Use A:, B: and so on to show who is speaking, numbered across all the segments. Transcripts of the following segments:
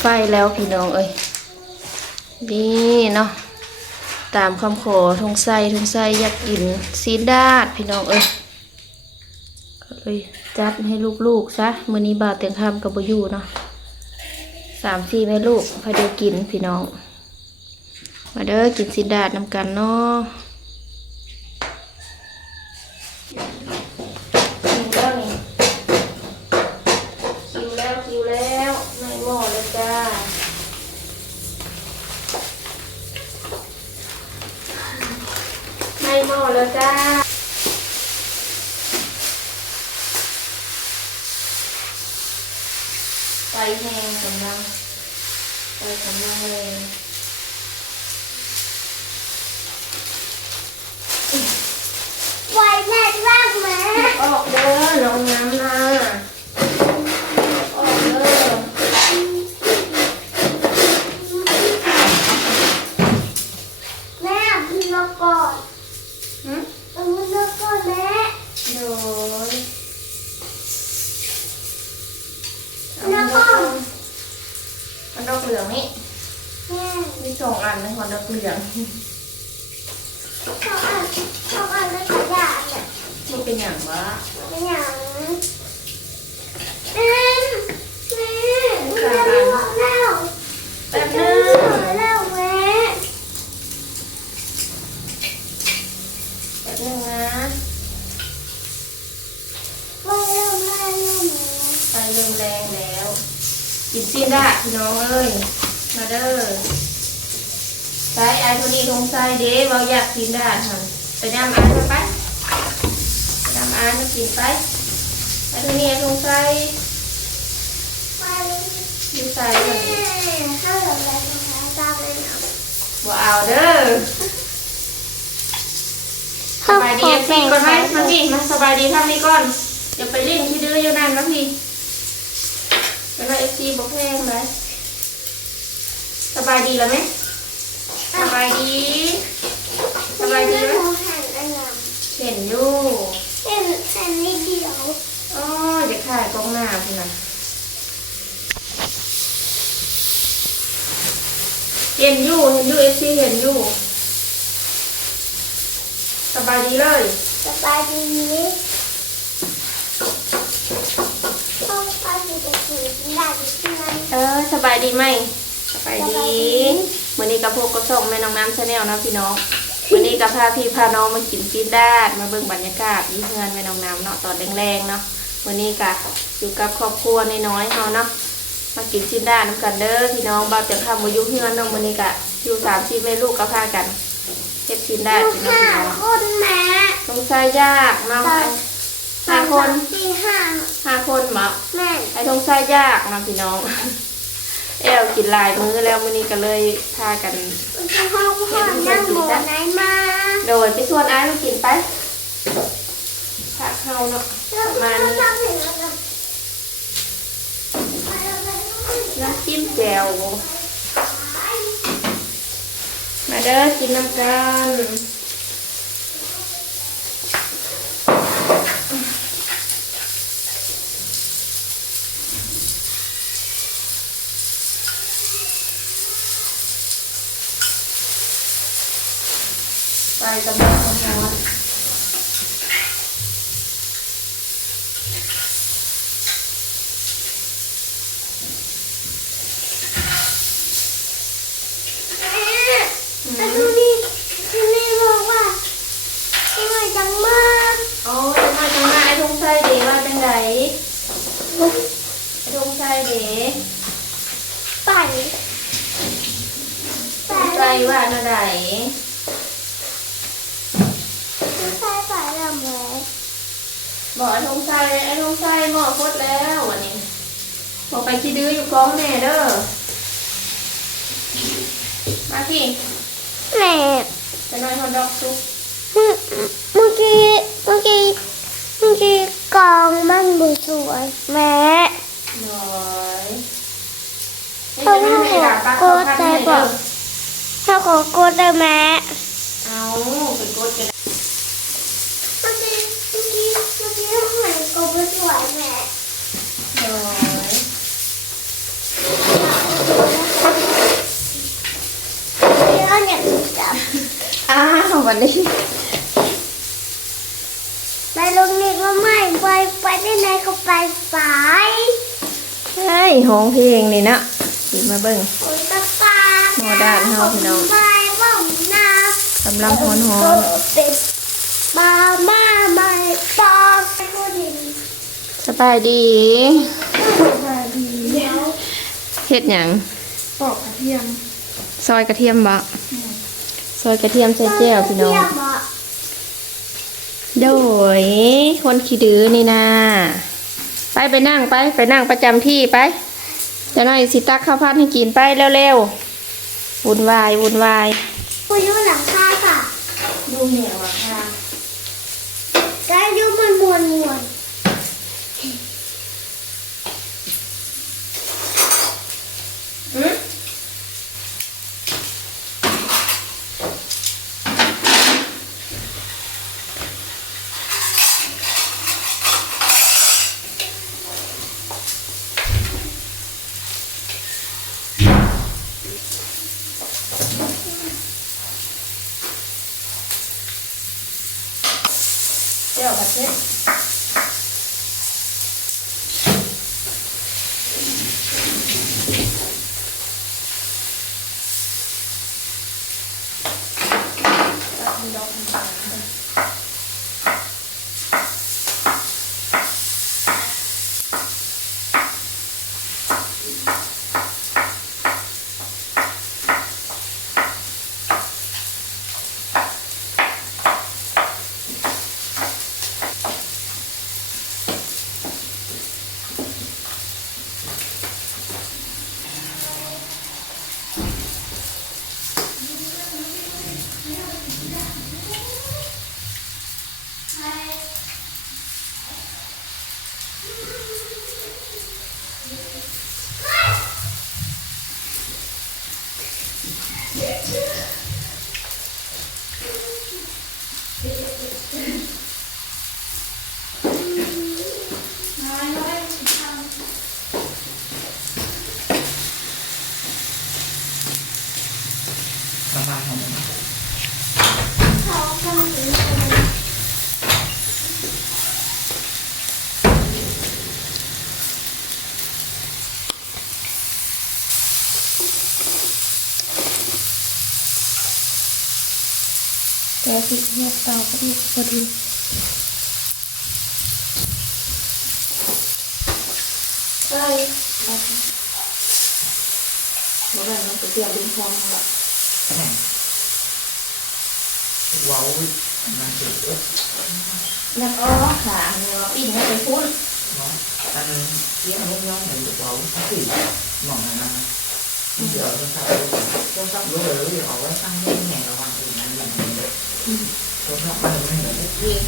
A: ไฟแล้วพี่น้องเอ้ยนี่เนาะตามคำขอทงไส้ทงไส้อยากกินซีนดาดพี่น้องเอ้ยก็เลยจัดให้ลูกๆซะมื้อนี้บ่าวเตียงคำกับบอยู่เนาะสามสี่แม่ลูกพอเดียวกินพี่น้อง มาเด้อกินซีนดาดนำกันเนาะกินแล้วนี่ คิวแล้วคิวแล้วในหม้อเลยจ้าใน หม้อแล้วจ้า ไฟแห้งกำลังไฟกำลังแรง
B: ไว้แม่ร่างแม่
A: ออกเด้อน้องน้ำนะออกเด้อ
B: แม่พี่มาก่อน
A: หึ
B: เอามือมาก่อนแม่
A: โดย
B: แล้วก็
A: มันด อกเหลืองนี่
B: แม่
A: มีสองอันในหัวดอกเหลือง
B: เขาอ่านเขาอ่านแล้วกระดาษเนี่ย
A: มันเป็นอย่างวะ
B: เป็นอย่างแม่แม่แม่ไม่บอกแล้ว
A: แป๊บ
B: แม่
A: นึ
B: ไม่
A: ง
B: บอกแล้วแม่
A: แป๊บนึงนะ
B: ไว้แล้วแม่แล้วแม่
A: ไฟเริ่มแรงแล้ว กินซีนได้พี่น้องเอ้ยมาเด้อใช้ไอโทนี่ทงไซเด้เราอยากกินได้หันไปนำไอมาไปไปนำไอมากินไปไอโทนี่ไอทงไซ
B: ไป
A: ยูไซ
B: แม่
A: เลย
B: ถ้าเหลืออะไรนะคะตาไปนะ
A: บ่เอาเด้อสบายดีเอฟซีก่อนไหมมาพี่มาสบายดีทำนี้ก่อนอย่าไปเล่นที่ดื้ออยู่นั่นนะพี่ เป็นว่าเอฟซีบอกแพงไหมสบายดีแล้วไหมสบายดีสบายดีไหม
B: แม่หันอันนั้น
A: เห็นอยู่
B: เห็นเห็นนิดเดียว
A: อ๋อจะขายกล้องหน้าพี่นะเห็นอยู่เห็นอยู่เอฟซีเห็นอยู่สบายดีเลย
B: สบายดีต้องไปดูจะถือได้ที่นั่น
A: เออสบายดีไหมสบาย
B: สบาย
A: ดี
B: ดี
A: วันนี้กับพวกกระส่งแม่น้องน้ำชาแนลนะพี่น้องวันนี้กับพาพี่พาน้องมากินซีดดาดมาเบิ่งบรรยากาศยี่เฮือนแม่น้องน้ำเนาะตอนแรงๆเนาะวันนี้กับอยู่กับครอบครัวน้อยๆเขาเนาะมากินซีดดาดน้ำกันเด้อพี่น้องบ่าวจะทำมาอยู่เฮือนเน้องวันนี้กะอยู่สามสี่แม่ลูกก็พากันเฮ็ดซีดดาดพี่น้อง
B: ห้า
A: พี่น้อง
B: คนแม่
A: สงสัยยากเนาะ ห้าคน
B: สี่ห้า
A: ห้าคนเหมา
B: แม่
A: ไอ้ทงไส้ยากเนาะพี่น้อง เอลกินหลายมื้อแล้วมื้อนี้ก็เลยพากัน
B: จะห้องพ่อนั่งหมูไหนมา
A: โดยไปชวนไอ้ายมากินไปผักเฮาเนาะประมาณนี้
B: ชอบเห็นแล้วกัน
A: น้ำจิ้มแจ่วมาเด้อกินน้ำกัน ไปกำลังทำงาน
B: แม่ต่นี่ที่นี่บอกว่าทำไมจังมาก
A: โอ้ยมาจังมาไอ้ทงไส้เดว่าจังไดไอ้ทงไส้เด
B: ไป
A: ทงไส้ว่าเท่าไหร่
B: ใส่ไปแล้วแม่
A: บอกไอ้ทงไส้ไอ้ทงไส้หมอพดแล้ววันนี้บอกไปขี้ดื้ออยู่กองแม่เด้อมาพี่
B: แม่
A: ไปหน่อยฮอตดอกซุป
B: เมื่อเมื่อกี้เมื่อกี้เมื่อกี้กองมันบูสวยแม่
A: หน่อยให้
B: เอา
A: จะ
B: ให้
A: ไม่ให้หลานปลา
B: โก
A: เข้า
B: ด
A: พัน
B: ใจ
A: ให้
B: บอ
A: เด้อก
B: ถ้าขอโกดได้แม่
A: เอาไปกดกัน
B: โดย
A: อ้าววันนี้
B: ไปลงเรียนก็ไม่ไปไปที่ไหนก็ไปไป
A: ใช่ห้องเพลงนี่นะหยิบมาเบิ้งหมอดานเฮาพี่น้องกำลังฮ้อนฮ้อน
B: เป็นมาม่าไม่ปอกคน
A: อื่น บายดี
B: มาดีแล้ว
A: เฮ็ดหยัง
B: ปอกกระเทียม
A: ซอยกระเทียมบะซอยกระเทียมใส่แก้วพี่น้อง
B: กระเทียมะ
A: โดย คนขี้ดื้อนี่นะไปไปนั่งไป ไปนั่งประจำที่ไปเจะหน่อยสิตักข้าวผัดให้กินไปเร็วๆวุ่นวายวุ่นวาย
B: ผู้อยู่หลังคาค่ะ
A: ดูเหนียวอะค่ะ
B: กายอยู่มันมวนมวน
A: แต่สิเงียบเตาพอดีพอดีใช่เมื่อไหร่มันจะเตรียมดินพร้อมละ
C: นี้เล
A: ย
C: ต้องสับมันไม่เห็นเลย
A: เย็น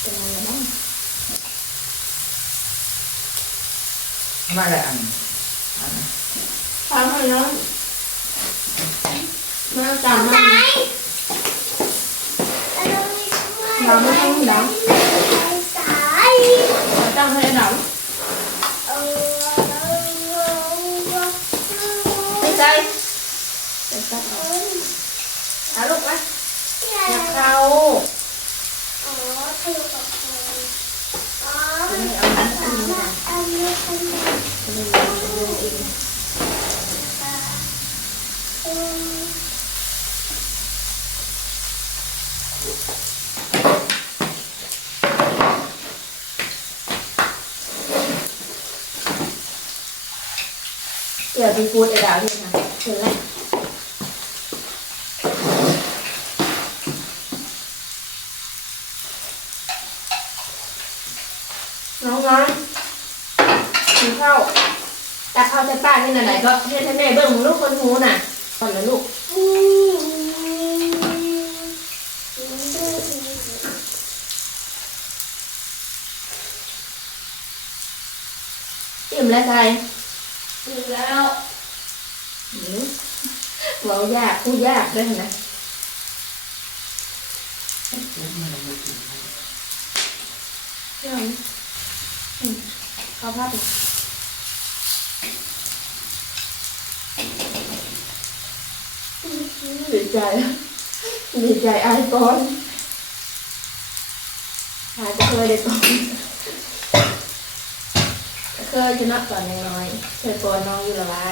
A: เป็นไงบ้าง
C: ไม่ละอันอัน
A: ทำให้น้องมาจำมา
B: สายเราไม่ได้สาย
A: จำให้หนาว
B: เออ
A: ไม่ใช่ไปจับเอาหาลูกไหมอยากเข้า
B: อ๋อคือกับคนอ๋อ
A: ม่เอาอันนี้นะ
B: อันนี้อันนี้
A: จะเป็นจะดูเอง
B: อืม
A: เดี๋ยวไปพูดไอ้ดาวที่นะถึงแล้ว น้องน้อยกินข้าวตักข้าวใส่ป้าที่ไหนๆก็เฮ็ดให้แม่เบิ่งลูกคนหูน่ะก่อนนะลูก
B: อืม
A: อิ่มแล้วใจ
B: ดีแล้ว
A: หืมเรายากพูดยากด้วยนะ
C: มันไม่ถึง
A: เรื่องอืม ข้าวผัดดีใจดีใจอายก่อนอายจะเคยได้ก่อนเคยชนะก่อนน้อยๆเคยก่อนน้องอยู่ละว่า